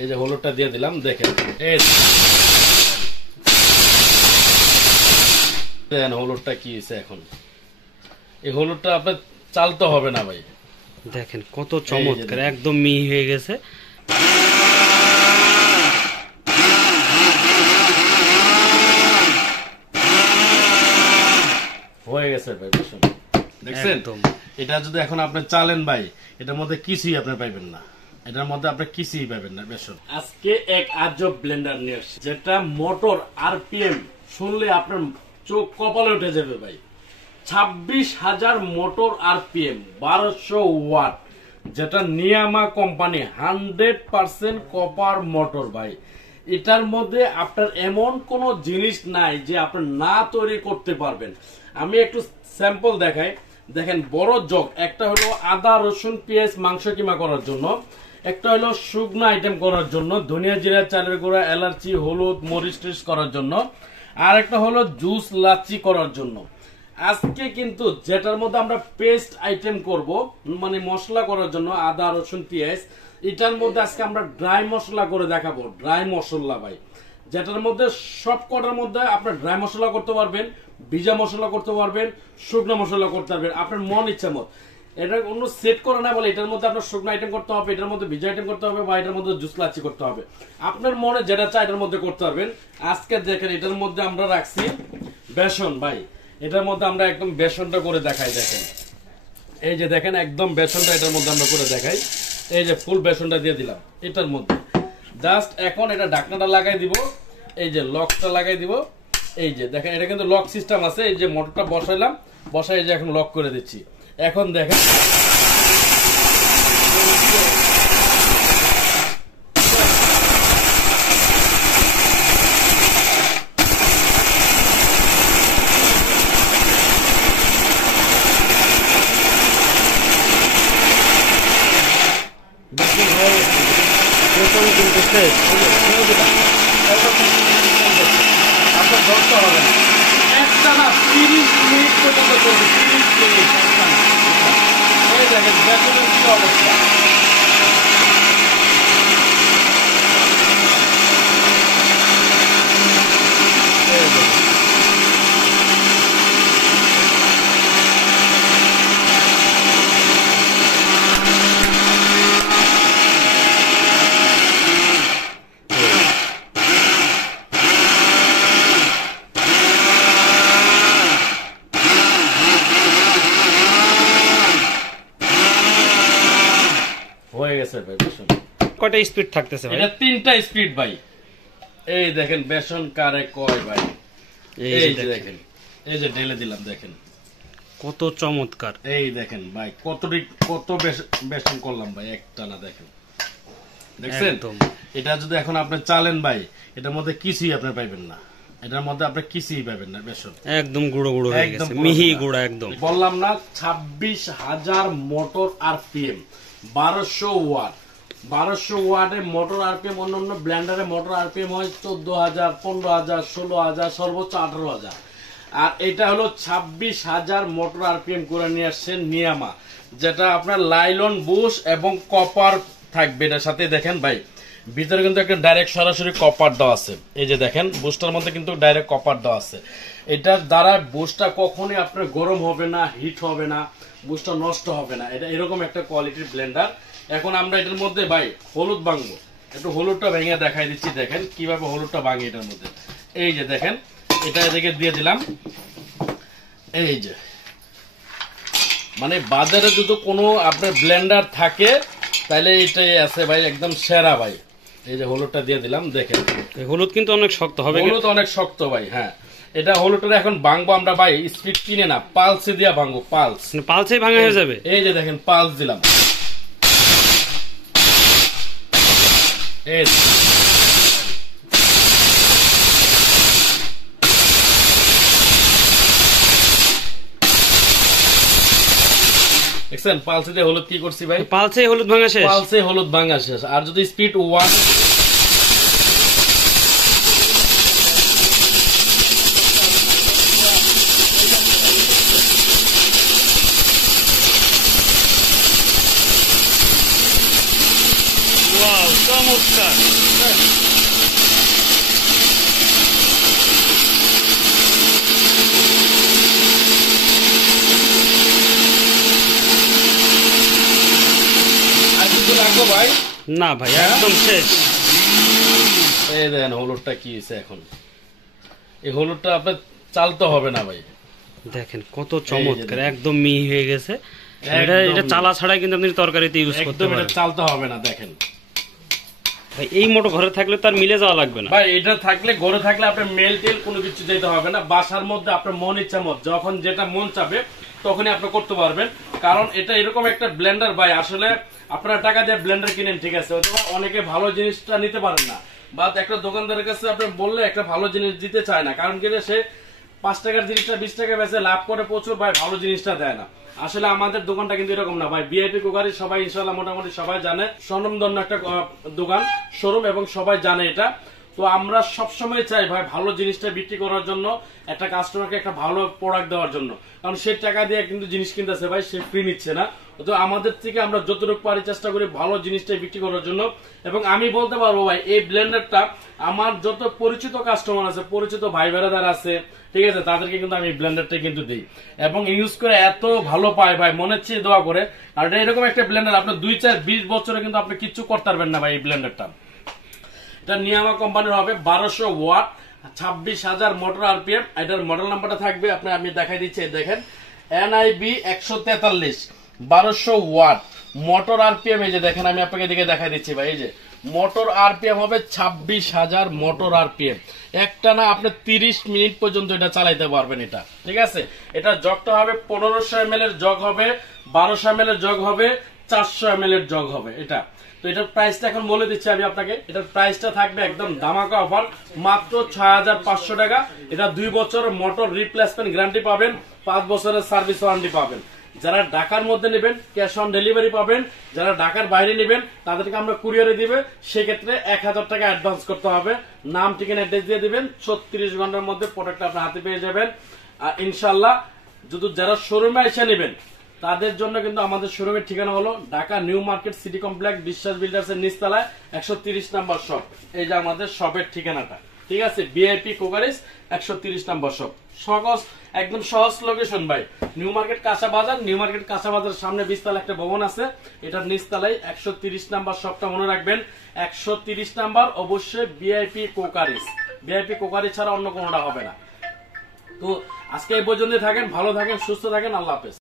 এই যে হলুদটা দিয়ে দিলাম, দেখেন হলুদটা কি হয়েছে। এখন এই হলুদটা আপনার চালতে হবে না ভাই, দেখেন কত চমৎকার, একদম মিহি হয়ে গেছে। হয়ে গেছে ভাই, দেখছেন। এটা যদি এখন আপনি চালেন ভাই, এটার মধ্যে কিছুই আপনি পাইবেন না, এটার মধ্যে আপনি কিছুই পাবেন না বেসন। আজকে এক আজব ব্লেন্ডার নিয়ে আসছে, যেটা মোটর আরপিএম শুনলে আপনার চোখ কপালে উঠে যাবে ভাই। 26,000 মোটর আরপিএম, 1200 ওয়াট, যেটা নিয়ামা কোম্পানি 100% কপার মোটর ভাই। এটার মধ্যে আপনার এমন কোন জিনিস নাই যে আপনি না তৈরি করতে পারবেন। আমি একটু স্যাম্পল দেখাই, দেখেন বড় জগ, একটা হলো আদা রসুন পেঁয়াজ মাংস কিমা করার জন্য, একটা হলো শুকনো আইটেম করার জন্য, ধনিয়া জিরা চালের গুঁড়া এলাচি হলুদ মরিচ টরিচ করার জন্য, আর একটা হলো জুস লাচ্ছি করার জন্য। আজকে কিন্তু যেটার মধ্যে আমরা পেস্ট আইটেম করব, মানে মশলা করার জন্য আদা রসুন পেঁয়াজ, এটার মধ্যে আজকে আমরা ড্রাই মশলা করে দেখাবো। ড্রাই মশলা ভাই, যেটার মধ্যে সব কটার মধ্যে আপনার ড্রাই মশলা করতে পারবেন, ভিজা মশলা করতে পারবেন, শুকনো মশলা করতে পারবেন আপনার মন ইচ্ছা মত। এটা কোনো সেট করে না বলে এটার মধ্যে আপনার শুকনো আইটেম করতে হবে, এটার মধ্যে ভিজা আইটেম করতে হবে, বা এটার মধ্যে জুস লাচ্ছি করতে হবে। আপনার মনে যেটা চাই এটার মধ্যে করতে পারবেন। আজকে দেখেন এটার মধ্যে আমরা রাখছি বেসন ভাই, এটার মধ্যে আমরা একদম বেসনটা করে দেখাই। দেখেন এই যে দেখেন একদম বেসনটা এটার মধ্যে আমরা করে দেখাই। এই যে ফুল বেসনটা দিয়ে দিলাম এটার মধ্যে। জাস্ট এখন এটা ঢাকনাটা লাগাই দিব, এই যে লকটা লাগাই দিব। এই যে দেখেন এটা কিন্তু লক সিস্টেম আছে, এই যে মোটরটা বসাইলাম, বসাই এই যে এখন লক করে দিচ্ছি। এখন দেখেন আপনার ধরতে হবে না, একটা না 30 মিনিট পর্যন্ত চলবে, 30 মিনিট। এই দেখেন বেসনের কি অবস্থা। হয়ে গেছে ভাই বেসন। কয়টা স্পিড থাকতেছে ভাই? এটা 3টা স্পিড ভাই। এই দেখেন বেসন কারে কয় ভাই, এই যে দেখেন এই যে ঢেলে দিলাম, দেখেন কত চমৎকার। এই দেখেন ভাই কত বেসন করলাম ভাই একটা না, দেখেন দেখছেন। এটা যদি এখন আপনি চালেন ভাই, এটার মধ্যে কিছুই আপনি পাইবেন না, এটার মধ্যে আপনি কিছুই পাবেন না বেসন, একদম গুঁড়ো গুঁড়ো হয়ে গেছে, মিহি গুঁড়া একদম। বললাম না 26,000 মোটর আরপিএম, 1200 ওয়াট। 1200 ওয়াটে মোটর আরপিএম, অন্যান্য ব্লেন্ডারে মোটর আরপিএম হয় 14,000 15,000 16,000 সর্বোচ্চ 18,000। আর এটা হলো 26,000 মোটর আরপিএম করে নিয়ে আসছেন নিয়ামা, যেটা আপনার লাইলন বুশ এবং কপার থাকবে এটার সাথে। দেখেন ভাই ভিতরে কিন্তু একটা ডাইরেক্ট সরাসরি কপার দেওয়া আছে, এই যে দেখেন বুশটার মধ্যে কিন্তু ডাইরেক্ট কপার দেওয়া আছে। এটার দ্বারা বুশটা কখনোই আপনার গরম হবে না, হিট হবে না, বুশটা নষ্ট হবে না। এটা এরকম একটা কোয়ালিটির ব্লেন্ডার। এখন আমরা এটার মধ্যে ভাই হলুদ ভাঙবো, একটু হলুদটা ভেঙে দেখাই দিচ্ছি। দেখেন কিভাবে হলুদটা ভাঙি এটার মধ্যে। এই যে দেখেন এটা এদিকে দিয়ে দিলাম। এই যে মানে বাজারে যদি কোনো আপনার ব্লেন্ডার থাকে তাহলে এটাই আছে ভাই, একদম সেরা ভাই। এই যে হলুদটা দিয়ে দিলাম, দেখেন হলুদ কিন্তু অনেক শক্ত হবে, হলুদ অনেক শক্ত ভাই। হ্যাঁ এটা হলুদটা এখন ভাঙবো আমরা ভাই, স্পিড কিনে না, পালসে দিয়ে ভাঙবো, পালসে ভাঙা হয়ে যাবে। এই যে দেখেন পালস দিলাম, এই দেখছেন পালসে দিয়ে হলুদ কি করছি ভাই, পালসে হলুদ ভাঙা শেষ, পালসে হলুদ ভাঙা শেষ। আর যদি স্পিড 1 Wow, চমৎকার। আর কিছু লাগবো ভাই? না ভাই, একদম শেষ। এই দেখেন হলুদটা কি হয়েছে এখন। এই হলুদটা আপনার চালতে হবে না ভাই। দেখেন কত চমৎকার, একদম মিহি হয়ে গেছে। এটা চালা ছাড়াই কিন্তু আপনি তরকারিতে ইউজ করতে পারেন, চালতে হবে না। দেখেন ভাই, এই মোটো ঘরে থাকলে তার মিলে যাওয়া লাগবে না ভাই। এটা থাকলে ঘরে থাকলে আপনার মেল টেল কোনো কিছু যেতে হবে না। বাসার মধ্যে আপনার মন ইচ্ছা মত যখন যেটা মন চাবে তখনই আপনি করতে পারবেন। কারণ এটা এরকম একটা ব্লেন্ডার ভাই, আসলে আপনারা টাকা দিয়ে ব্লেন্ডার কিনেন ঠিক আছে, অথবা অনেকে ভালো জিনিসটা নিতে পারেন না, বা একটা দোকানদারের কাছে আপনি বললে একটা ভালো জিনিস দিতে চায় না, কারণ কি সে 5 টাকার জিনিসটা 20 টাকা বেচে লাভ করে প্রচুর ভাই, ভালো জিনিসটা দেয় না। আসলে আমাদের দোকানটা কিন্তু এরকম না ভাই। ভিআইপি কুকারি সবাই ইনশাআল্লাহ মোটামুটি সবাই জানে, স্বনামধন্য একটা দোকান শোরুম, এবং সবাই জানে এটা। তো আমরা সবসময় চাই ভাই ভালো জিনিসটা বিক্রি করার জন্য, একটা কাস্টমারকে একটা ভালো প্রোডাক্ট দেওয়ার জন্য। কারণ সে টাকা দিয়ে কিন্তু জিনিস কিনতেছে ভাই, সে ফ্রি নিচ্ছে না। তো আমাদের থেকে আমরা যতটুকু পারি চেষ্টা করি ভালো জিনিসটা বিক্রি করার জন্য। এবং আমি বলতে পারবো ভাই, এই ব্লেন্ডারটা আমার যত পরিচিত কাস্টমার আছে, পরিচিত ভাই বেড়াদার আছে ঠিক আছে, তাদেরকে কিন্তু আমি ব্লেন্ডারটা কিন্তু দিই, এবং ইউজ করে এত ভালো পায় ভাই, মনে হচ্ছে দোয়া করে। আর এটা এরকম একটা ব্লেন্ডার আপনার 2, 4, 20 বছরে কিন্তু আপনি কিচ্ছু করতে পারবেন না ভাই। এই ব্লেন্ডারটা এটা নিয়ামা কোম্পানির হবে, 1200 ওয়াট, 26,000 মোটর আরপিএম। এটার মডেল নাম্বারটা থাকবে আপনার, আমি দেখাই দিচ্ছি, দেখেন NIB 143, 1200 ওয়াট মোটর আরপিএম। এই যে দেখেন, আমি আপনাকে দিকে দেখাই দিচ্ছি ভাই, এই যে মোটর আরপিএম হবে 26,000 মোটর আরপিএম। একটা না আপনি 30 মিনিট পর্যন্ত এটা চালাইতে পারবেন এটা, ঠিক আছে। এটা জগটা হবে 1500 ml এর জগ হবে, 1200 ml এর জগ হবে, 400 ml এর জগ হবে এটা। তো এটার প্রাইসটা এখন বলে দিচ্ছি আমি আপনাকে। এটার প্রাইসটা থাকবে একদম ধামাকা অফার, মাত্র 6500 টাকা। এটা 2 বছরের মোটর রিপ্লেসমেন্ট গ্যারান্টি পাবেন, 5 বছরের সার্ভিস ওয়ারেন্টি পাবেন। যারা ঢাকার মধ্যে নেবেন ক্যাশ অন ডেলিভারি পাবেন, যারা ঢাকার বাইরে নেবেন তাদেরকে আমরা কুরিয়ারে দিবে, সেক্ষেত্রে 1000 টাকা অ্যাডভান্স করতে হবে। নাম ঠিকানা অ্যাড্রেস দিয়ে দিবেন, 36 ঘন্টার মধ্যে প্রোডাক্টটা আপনার হাতে পেয়ে যাবেন। আর ইনশাল্লাহ যদি যারা শোরুমে এসে নেবেন তাদের জন্য কিন্তু আমাদের শোরুমের ঠিকানা হলো Dhaka new market city complex, বিশ্বাস বিল্ডার্স এর নিচতলায় 130 নম্বর শপ। এই যে আমাদের শপের ঠিকানাটা, ঠিক আছে, ভিআইপি কুকারিস 130 নম্বর শপ। সহজ, একদম সহজ লোকেশন ভাই, নিউ মার্কেট কাঁচা বাজার। নিউ মার্কেট কাঁচা বাজারের সামনে 20 তলা একটা ভবন আছে, এটার নিচতলায় 130 নম্বর শপটা মনে রাখবেন। 130 নাম্বার অবশ্যই ভিআইপি কুকারিস। ভিআইপি কুকারিস ছাড়া অন্য কোনোটা হবে না। তো আজকে এই পর্যন্ত থাকেন, ভালো থাকেন, সুস্থ থাকেন, আল্লাহ হাফেজ।